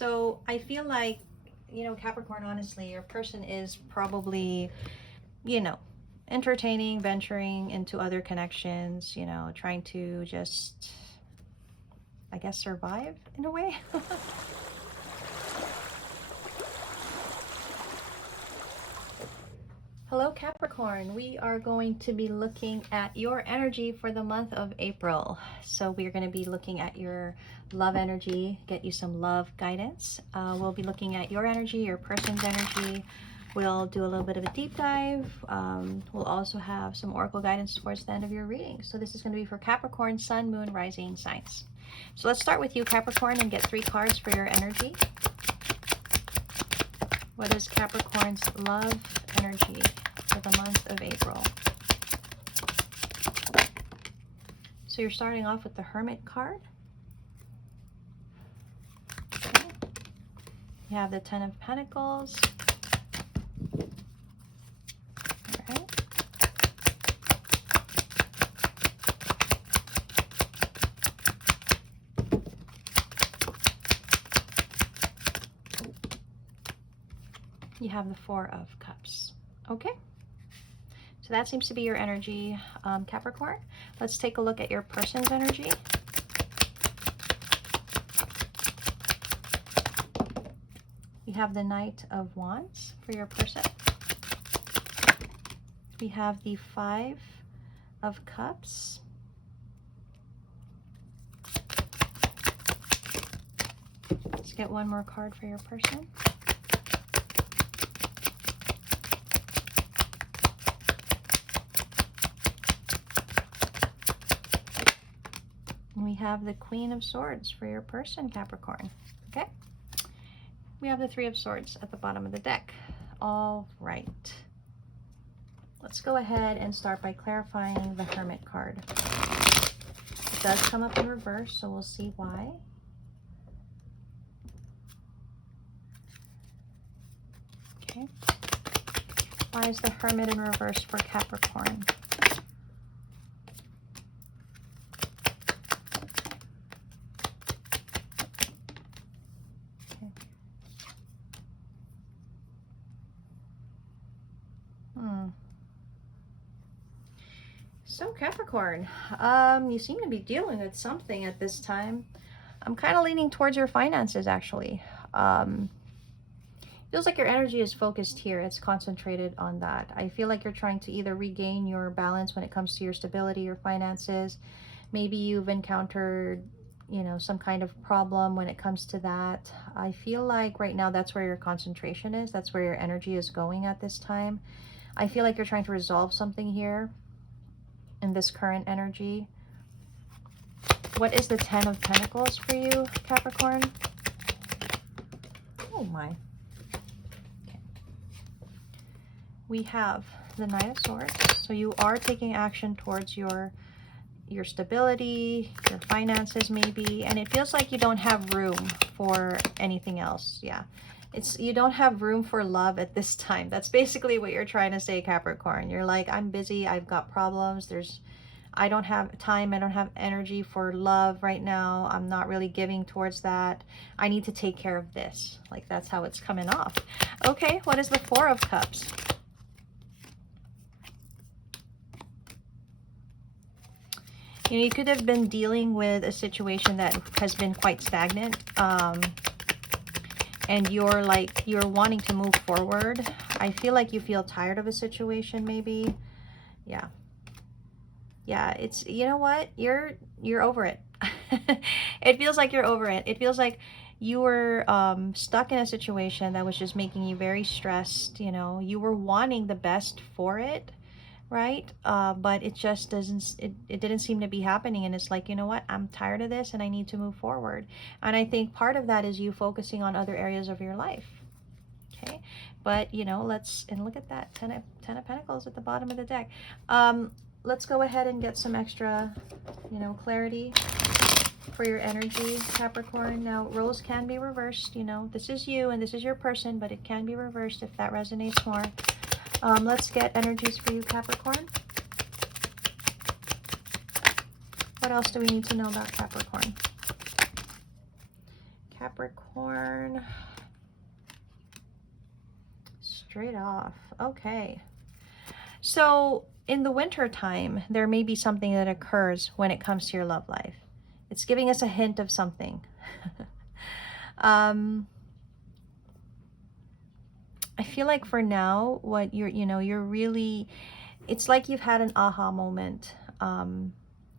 So I feel like, Capricorn, honestly, your person is probably, you know, entertaining, venturing into other connections, trying to just, I guess, survive in a way. Hello, Capricorn. We are going to be looking at your energy for the month of April. So we're going to be looking at your love energy, get you some love guidance. We'll be looking at your energy, your person's energy. We'll do a little bit of a deep dive. We'll also have some oracle guidance towards the end of your reading. So this is going to be for Capricorn, Sun, Moon, Rising signs. So let's start with you, Capricorn, and get 3 cards for your energy. What is Capricorn's love energy for the month of April? So you're starting off with the Hermit card. Okay. You have the Ten of Pentacles. All right. You have the Four of Cups. Okay. So that seems to be your energy, Capricorn. Let's take a look at your person's energy. You have the Knight of Wands for your person. We have the Five of Cups. Let's get one more card for your person. We have the Queen of Swords for your person, Capricorn. Okay. We have the Three of Swords at the bottom of the deck. All right. Let's go ahead and start by clarifying the Hermit card. It does come up in reverse, so we'll see why. Okay. Why is the Hermit in reverse for Capricorn? So Capricorn, you seem to be dealing with something at this time. I'm kind of leaning towards your finances, actually. Feels like your energy is focused here. It's concentrated on that. I feel like you're trying to either regain your balance when it comes to your stability, your finances. Maybe you've encountered, some kind of problem when it comes to that. I feel like right now that's where your concentration is. That's where your energy is going at this time. I feel like you're trying to resolve something here in this current energy. What is the Ten of Pentacles for you, Capricorn? Oh my. Okay. We have the Knight of Swords. So you are taking action towards your stability, your finances maybe, and it feels like you don't have room for anything else. Yeah. You don't have room for love at this time. That's basically what you're trying to say, Capricorn. You're like, I'm busy, I've got problems, I don't have time, I don't have energy for love right now. I'm not really giving towards that. I need to take care of this. Like, that's how it's coming off. Okay, what is the Four of Cups? You could have been dealing with a situation that has been quite stagnant. And you're wanting to move forward. I feel like you feel tired of a situation, maybe. Yeah. Yeah, it's, you know what? You're over it. It feels like you're over it. It feels like you were stuck in a situation that was just making you very stressed. You were wanting the best for it, right? But it just it didn't seem to be happening. And it's like, you know what? I'm tired of this and I need to move forward. And I think part of that is you focusing on other areas of your life. Okay. But, let's look at that Ten of Pentacles at the bottom of the deck. Let's go ahead and get some extra, clarity for your energy, Capricorn. Now, roles can be reversed. This is you and this is your person, but it can be reversed if that resonates more. Let's get energies for you, Capricorn. What else do we need to know about Capricorn? Capricorn. Straight off. Okay. So in the winter time, there may be something that occurs when it comes to your love life. It's giving us a hint of something. I feel like for now, what you're really, it's like you've had an aha moment,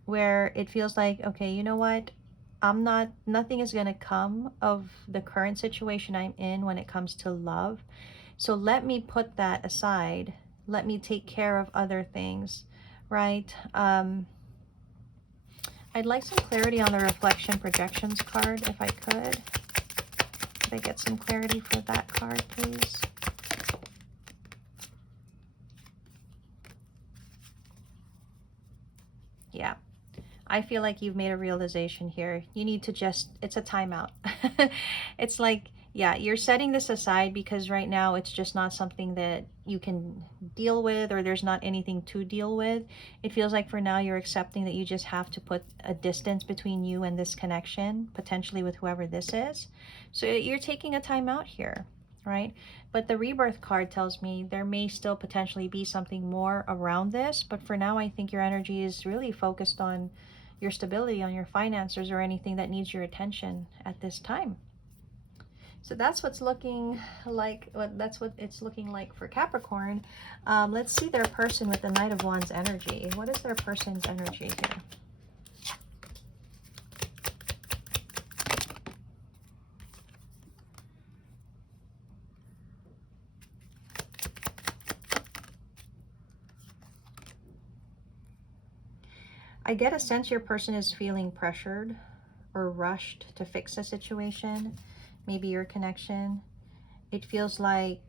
where it feels like, okay, you know what? Nothing is going to come of the current situation I'm in when it comes to love. So let me put that aside. Let me take care of other things, right? I'd like some clarity on the reflection projections card, if I could. Could I get some clarity for that card, please? Yeah. I feel like you've made a realization here. You need to just, it's a timeout. It's like, yeah, you're setting this aside because right now it's just not something that you can deal with, or there's not anything to deal with. It feels like for now you're accepting that you just have to put a distance between you and this connection, potentially with whoever this is. So you're taking a timeout here, right? But the rebirth card tells me there may still potentially be something more around this, but for now I think your energy is really focused on your stability, on your finances, or anything that needs your attention at this time. So that's what's looking like. That's what it's looking like for Capricorn. Let's see their person with the Knight of Wands energy. What is their person's energy here? I get a sense your person is feeling pressured or rushed to fix a situation, maybe your connection. It feels like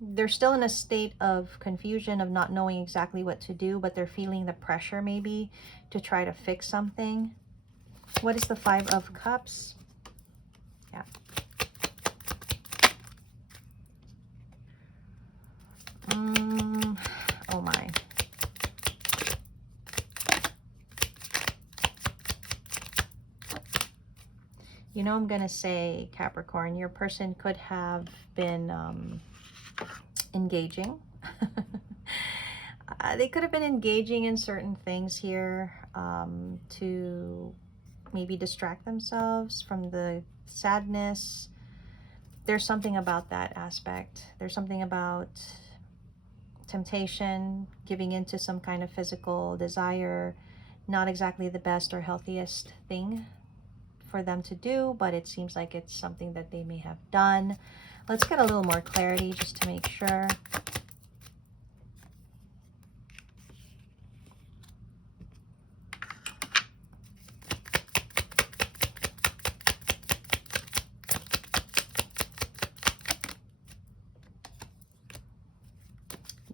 they're still in a state of confusion, of not knowing exactly what to do, but they're feeling the pressure maybe to try to fix something. What is the Five of Cups? Yeah. Oh my. You know, I'm going to say, Capricorn, your person could have been engaging. They could have been engaging in certain things here to maybe distract themselves from the sadness. There's something about that aspect. There's something about temptation, giving into some kind of physical desire, not exactly the best or healthiest thing for them to do, but it seems like it's something that they may have done. Let's get a little more clarity just to make sure.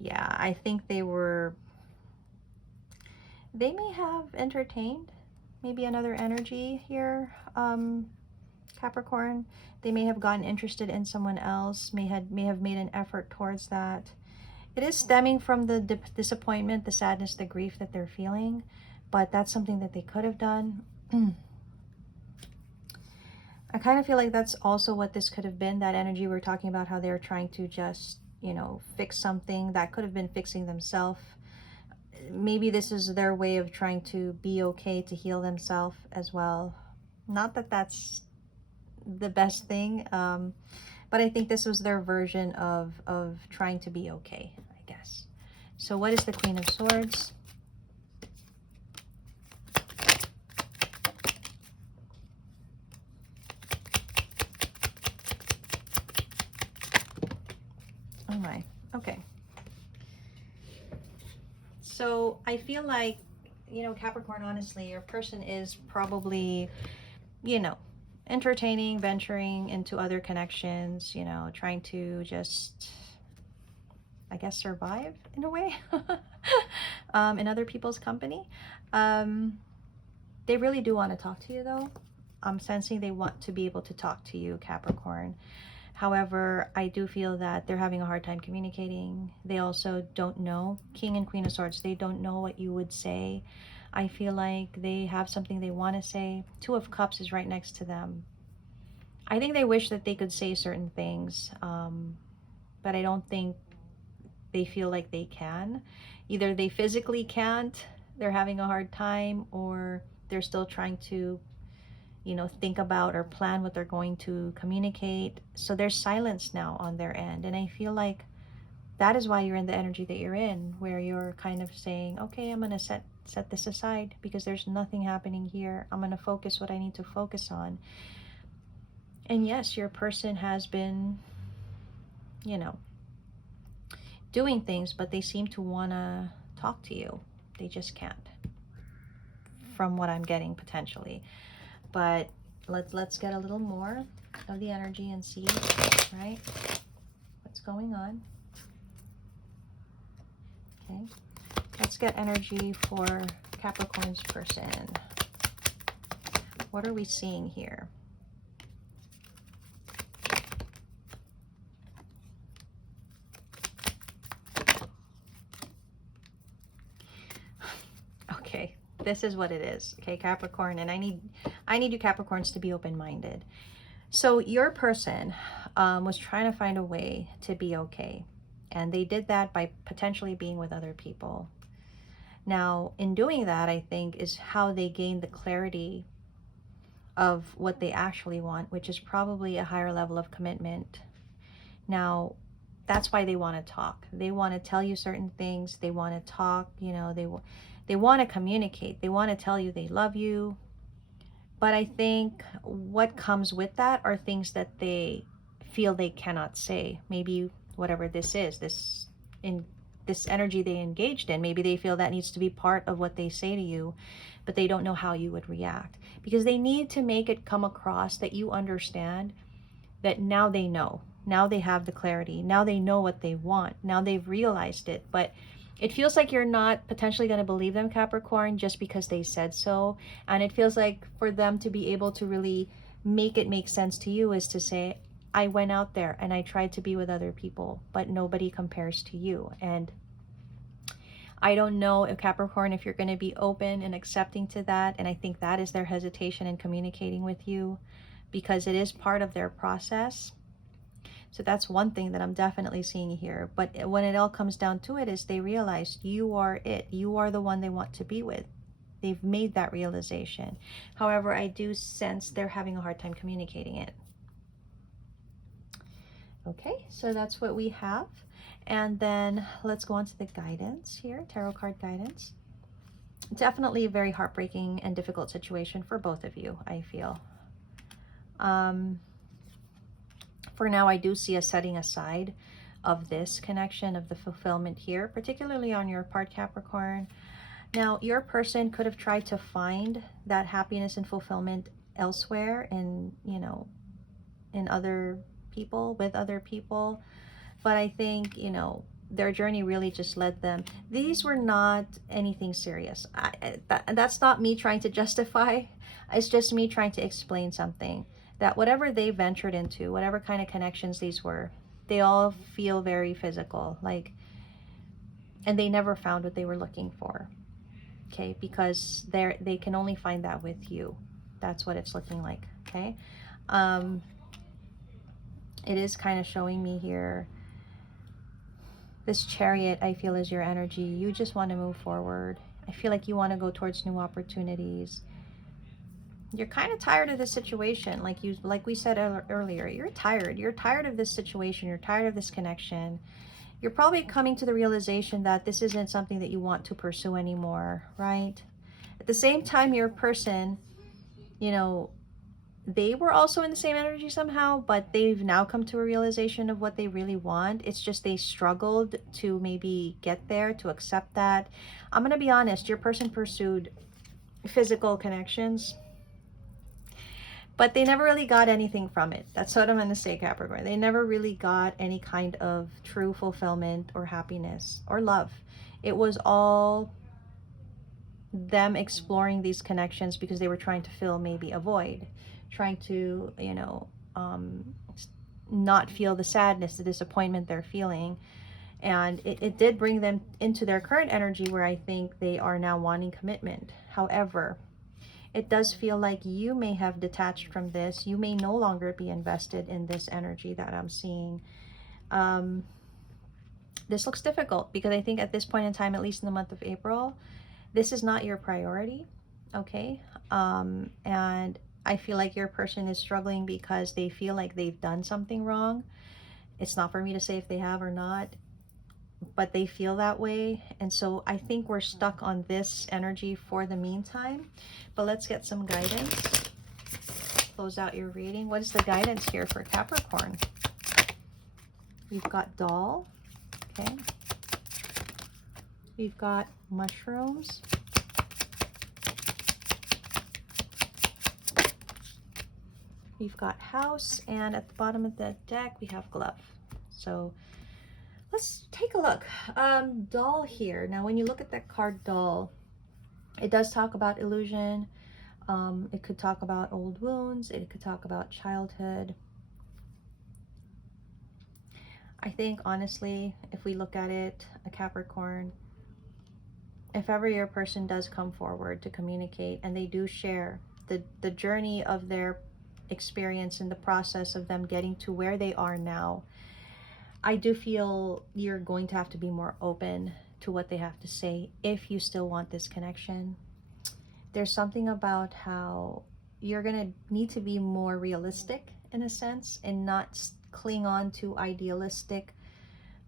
Yeah, I think they may have entertained maybe another energy here, Capricorn. They may have gotten interested in someone else, may have made an effort towards that. It is stemming from the disappointment, the sadness, the grief that they're feeling, but that's something that they could have done. I kind of feel like that's also what this could have been, that energy we're talking about, how they're trying to just, you know, fix something that could have been fixing themselves. Maybe this is their way of trying to be okay, to heal themselves as well. Not that that's the best thing, but I think this was their version of trying to be okay, I guess. So what is the Queen of Swords? Oh my, okay. So I feel like, you know, Capricorn, honestly, your person is probably, you know, entertaining, venturing into other connections, you know, trying to just, I guess, survive in a way in other people's company. They really do want to talk to you, though. I'm sensing they want to be able to talk to you, Capricorn. However, I do feel that they're having a hard time communicating. They also don't know, King and Queen of Swords, they don't know what you would say. I feel like they have something they want to say. Two of Cups is right next to them. I think they wish that they could say certain things, but I don't think they feel like they can. Either they physically can't, they're having a hard time, or they're still trying to, you know, think about or plan what they're going to communicate. So there's silence now on their end. And I feel like that is why you're in the energy that you're in, where you're kind of saying, okay, I'm going to set this aside because there's nothing happening here. I'm going to focus what I need to focus on. And yes, your person has been, you know, doing things, but they seem to want to talk to you. They just can't, from what I'm getting potentially. But let's get a little more of the energy and see, right, what's going on. Okay, let's get energy for Capricorn's person. What are we seeing here? Okay, this is what it is. Okay, Capricorn, and I need you Capricorns to be open-minded. So your person was trying to find a way to be okay. And they did that by potentially being with other people. Now, in doing that, I think is how they gain the clarity of what they actually want, which is probably a higher level of commitment. Now, that's why they want to talk. They want to tell you certain things. They want to talk, you know, they want to communicate. They want to tell you they love you. But I think what comes with that are things that they feel they cannot say. Maybe whatever this is, this energy they engaged in, maybe they feel that needs to be part of what they say to you, but they don't know how you would react, because they need to make it come across that you understand that now they know, now they have the clarity, now they know what they want, now they've realized it. But it feels like you're not potentially going to believe them, Capricorn, just because they said so. And it feels like for them to be able to really make it make sense to you is to say, I went out there and I tried to be with other people, but nobody compares to you. And I don't know if Capricorn, if you're going to be open and accepting to that. And I think that is their hesitation in communicating with you, because it is part of their process. So that's one thing that I'm definitely seeing here. But when it all comes down to it, is they realize you are it. You are the one they want to be with. They've made that realization. However, I do sense they're having a hard time communicating it. Okay, so that's what we have. And then let's go on to the guidance here, tarot card guidance. Definitely a very heartbreaking and difficult situation for both of you, I feel. For now, I do see a setting aside of this connection, of the fulfillment here, particularly on your part, Capricorn. Now, your person could have tried to find that happiness and fulfillment elsewhere in, you know, in other people, with other people. But I think, you know, their journey really just led them. These were not anything serious. That's not me trying to justify. It's just me trying to explain something. That whatever they ventured into, whatever kind of connections these were, they all feel very physical. Like, and they never found what they were looking for. Okay, because they can only find that with you. That's what it's looking like. Okay. It is kind of showing me here, this Chariot, I feel, is your energy. You just want to move forward. I feel like you want to go towards new opportunities. You're kind of tired of this situation. Like we said earlier, you're tired. You're tired of this situation. You're tired of this connection. You're probably coming to the realization that this isn't something that you want to pursue anymore, right? At the same time, your person, you know, they were also in the same energy somehow, but they've now come to a realization of what they really want. It's just they struggled to maybe get there, to accept that. I'm going to be honest, your person pursued physical connections, but they never really got anything from it. That's what I'm going to say, Capricorn. They never really got any kind of true fulfillment or happiness or love. It was all them exploring these connections because they were trying to fill maybe a void, trying to, you know, not feel the sadness, the disappointment they're feeling. And it did bring them into their current energy, where I think they are now wanting commitment. However, It does feel like you may have detached from this. You may no longer be invested in this energy that I'm seeing. This looks difficult because I think at this point in time, at least in the month of April, this is not your priority, okay? And I feel like your person is struggling because they feel like they've done something wrong. It's not for me to say if they have or not, but they feel that way. And so I think we're stuck on this energy for the meantime. But let's get some guidance. Close out your reading. What is the guidance here for Capricorn? You've got doll, okay? You've got mushrooms. We've got house, and at the bottom of the deck, we have glove. So let's take a look. Doll here. Now, when you look at that card doll, it does talk about illusion. It could talk about old wounds. It could talk about childhood. I think, honestly, if we look at it, a Capricorn, if ever your person does come forward to communicate and they do share the journey of their experience and the process of them getting to where they are now, I do feel you're going to have to be more open to what they have to say if you still want this connection. There's something about how you're going to need to be more realistic in a sense and not cling on to idealistic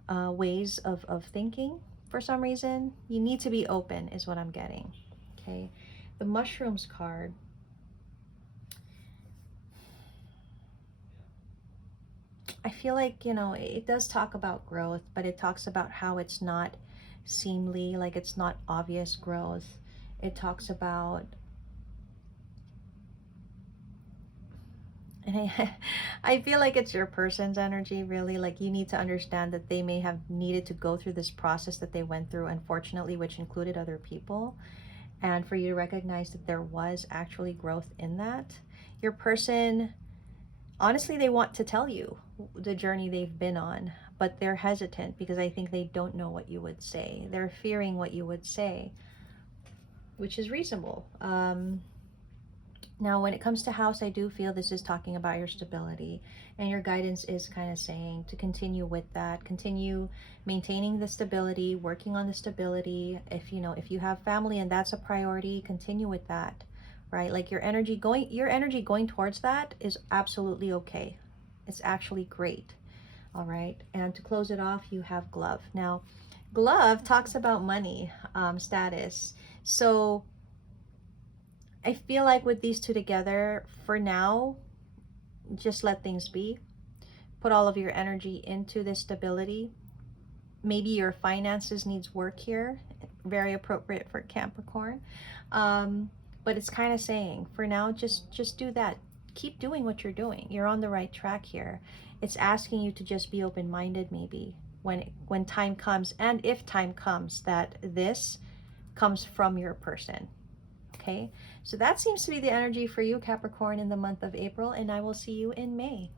ways of thinking. For some reason, you need to be open is what I'm getting. Okay, the mushrooms card. I feel like, you know, it does talk about growth, but it talks about how it's not seemly, like it's not obvious growth. It talks about, and I feel like it's your person's energy, really. Like, you need to understand that they may have needed to go through this process that they went through, unfortunately, which included other people. And for you to recognize that there was actually growth in that. Your person, honestly, they want to tell you the journey they've been on, but they're hesitant because I think they don't know what you would say. They're fearing what you would say, which is reasonable. Now, when it comes to house, I do feel this is talking about your stability, and your guidance is kind of saying to continue with that, continue maintaining the stability, working on the stability. If you have family and that's a priority, continue with that, right? Like your energy going towards that is absolutely okay. It's actually great. All right. And to close it off, you have glove. Now, glove talks about money, status. So I feel like with these two together, for now, just let things be. Put all of your energy into this stability. Maybe your finances needs work here. Very appropriate for Capricorn. But it's kind of saying, for now, just do that. Keep doing what you're doing. You're on the right track here. It's asking you to just be open-minded, maybe, when time comes, and if time comes, that this comes from your person. Okay, so that seems to be the energy for you, Capricorn, in the month of April, and I will see you in May.